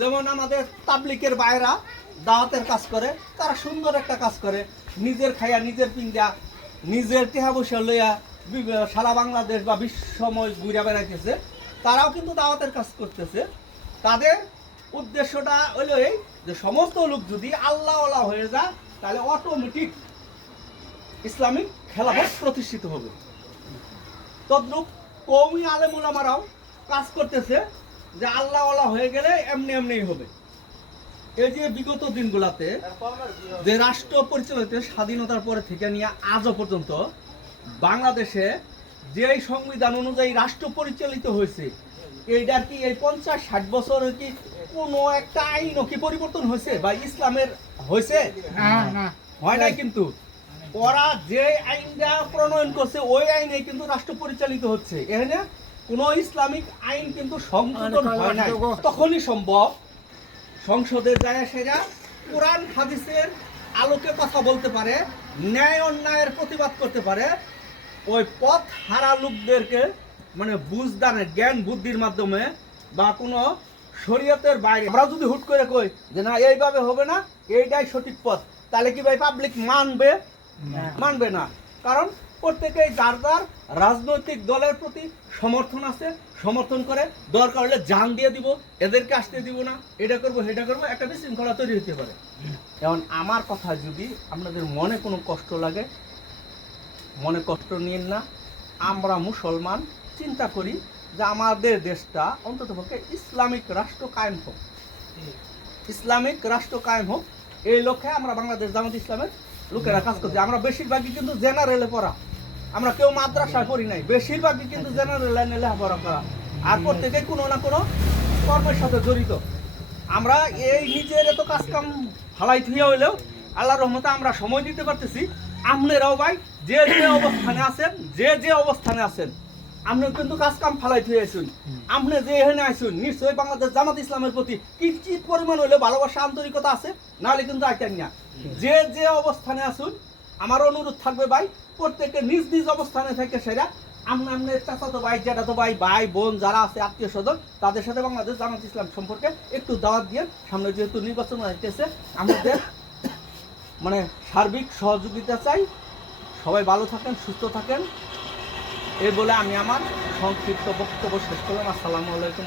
যেমন আমাদের তাবলিকের বাইরা দাওয়াতের কাজ করে, তারা সুন্দর একটা কাজ করে। নিজের খাইয়া নিজের পিঙ্গা নিজের টেহা বসে লইয়া সারা বাংলাদেশ বা বিশ্বময় ঘুরে বেড়াইতেছে। তারাও কিন্তু দাওয়াতের কাজ করতেছে। তাদের উদ্দেশ্যটা হলো এই যে সমস্ত লোক যদি আল্লাহ হয়ে যায়, তাহলে অটোমেটিক ইসলামিক খেলাফত প্রতিষ্ঠিত হবে। তদ্রুপ কৌমি আলেমুলামারাও কাজ করতেছে। যে আল্লাহ হয়ে গেলে এমনি এমনিই হবে। এই যে বিগত দিনগুলাতে যে রাষ্ট্র পরিচালিত স্বাধীনতার পরে থেকে নিয়ে আজও পর্যন্ত বাংলাদেশে যে সংবিধান অনুযায়ী রাষ্ট্র পরিচালিত হয়েছে এইটার কি এই পঞ্চাশ ষাট বছর কি কোনো একটা আইনও কি পরিবর্তন হয়েছে বা ইসলামের হয়েছে? হয় নাই কিন্তু? ওরা যে আইনটা প্রণয়ন করছে ওই আইনে কিন্তু রাষ্ট্র পরিচালিত হচ্ছে। এখানে কোনো ইসলামিক আইন কিন্তু সংশোধন হয় নাই। তখনই সম্ভব সংসদে যায় সেরা কোরআন হাদিসের আলোকে কথা বলতে পারে ন্যায় অন্যায়ের প্রতিবাদ করতে পারে। ওই পথ হারা লোকদেরকে মানে বুঝদানের জ্ঞান বুদ্ধির মাধ্যমে বা কোনো শরীয়তের বাইরে। আমরা যদি হুট করে কই যে না এইভাবে হবে না এইটাই সঠিক পথ তাহলে কি ভাই পাবলিক মানবে? মানবে না। কারণ প্রত্যেকেই যার যার রাজনৈতিক দলের প্রতি সমর্থন আছে, সমর্থন করে। দরকার হলে জান দিয়ে দিব, এদেরকে আসতে দিব না, এটা করব, সেটা করব, একটা বিশৃঙ্খলা তৈরি হতে পারে। যেমন আমার কথা যদি আপনাদের মনে কোনো কষ্ট লাগে, মনে কষ্ট নিন না। আমরা মুসলমান, চিন্তা করি যে আমাদের দেশটা অন্ততপক্ষে ইসলামিক রাষ্ট্র কায়েম হোক। ইসলামিক রাষ্ট্র কায়েম হোক, এই লক্ষ্যে আমরা বাংলাদেশ জামাত ইসলামের লোকেরা কাজ করছে। আমরা বেশিরভাগই কিন্তু জেনারেলে পড়া। আমরা কেউ মাদ্রাসায় পড়ি নাই। বেশিরভাগই কিন্তু জেনারেল লাইনে লেখাপড়া করা। আর প্রত্যেকেই কোনো না কোনো কর্মের সাথে জড়িত। আমরা এই নিজের এত কাজ কাম ফালাই থুয়ে হইলেও আল্লাহ রহমতে আমরা সময় দিতে পারতেছি। আপনারাও ভাই যে যে অবস্থানে আছেন যে যে অবস্থানে আছেন আপনি কিন্তু কাজ কাম ফালাই থুয়ে আসুন আপনি যে এখানে আসুন নিশ্চয়ই বাংলাদেশ জামাত ইসলামের প্রতি কিঞ্চিত পরিমাণ হলে ভালোবাসা আন্তরিকতা আছে নাহলে কিন্তু আইতেন না। যে যে অবস্থানে আসুন আমার অনুরোধ থাকবে ভাই প্রত্যেকে নিজ নিজ অবস্থানে থেকে সেরা। আমরা আপনার চাচাতো ভাই জ্যাঠাতো ভাই ভাই বোন যারা আছে আত্মীয় স্বজন তাদের সাথে বাংলাদেশ জামাত ইসলাম সম্পর্কে একটু দাওয়াত দিয়ে সামনে যেহেতু নির্বাচন হইতেছে আমাদের মানে সার্বিক সহযোগিতা চাই। সবাই ভালো থাকেন সুস্থ থাকেন। এই বলে আমি আমার সংক্ষিপ্ত বক্তব্য শেষ করলাম। আসসালামু আলাইকুম।